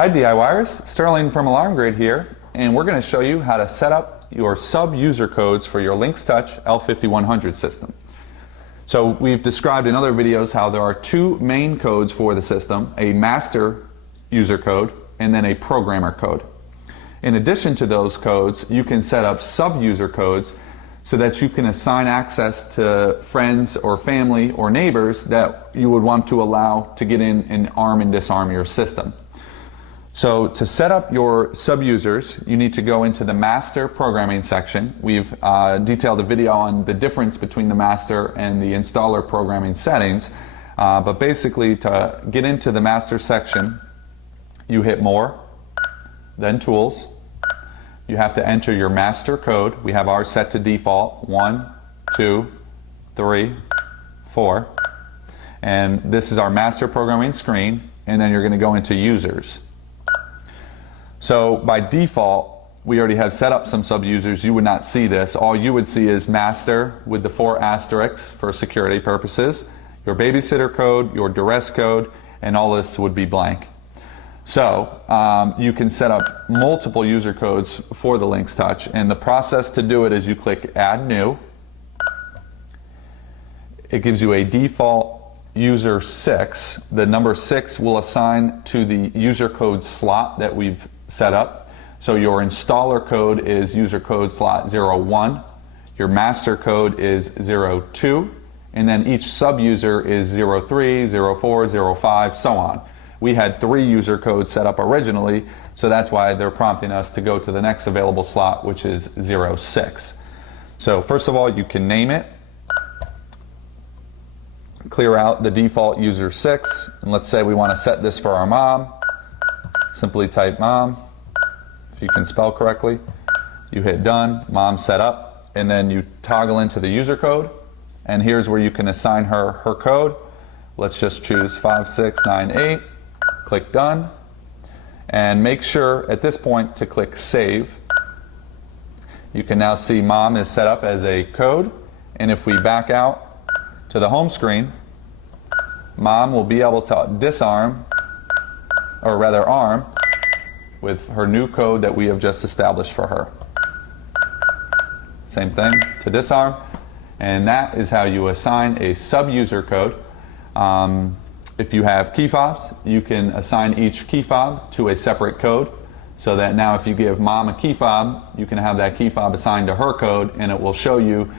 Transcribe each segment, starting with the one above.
Hi DIYers, Sterling from Alarm Grid here, and we're going to show you how to set up your sub-user codes for your Lynx Touch L5100 system. So we've described in other videos how there are two main codes for the system, a master user code and then a programmer code. In addition to those codes, you can set up sub-user codes so that you can assign access to friends or family or neighbors that you would want to allow to get in and arm and disarm your system. So to set up your sub-users, you need to go into the master programming section. We've detailed a video on the difference between the master and the installer programming settings. But basically, to get into the master section, you hit More, then Tools. You have to enter your master code. We have ours set to default, 1, 2, 3, 4. And this is our master programming screen, and then you're going to go into Users. So by default, we already have set up some sub-users. You would not see this. All you would see is master with the 4 asterisks for security purposes, your babysitter code, your duress code, and all this would be blank. So you can set up multiple user codes for the Lynx Touch, and the process to do it is you click Add New. It gives you a default user 6. The number 6 will assign to the user code slot that we've set up. So your installer code is user code slot 01, your master code is 02, and then each sub-user is 03, 04, 05, so on. We had 3 user codes set up originally, so that's why they're prompting us to go to the next available slot, which is 06. So first of all, you can name it, clear out the default user 6, and let's say we want to set this for our mom. Simply type mom. If you can spell correctly, you hit done, mom set up, and then you toggle into the user code, and here's where you can assign her code. Let's just choose 5698, click done, and make sure at this point to click save. You can now see mom is set up as a code, and if we back out to the home screen, mom will be able to disarm, or rather arm, with her new code that we have just established for her. Same thing to disarm, and that is how you assign a sub-user code. If you have key fobs, you can assign each key fob to a separate code, so that now if you give mom a key fob, you can have that key fob assigned to her code, and it will show you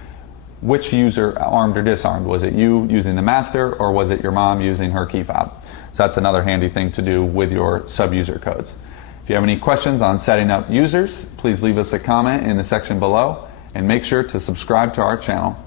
which user armed or disarmed. Was it you using the master, or was it your mom using her key fob? So that's another handy thing to do with your sub-user codes. If you have any questions on setting up users, please leave us a comment in the section below, and make sure to subscribe to our channel.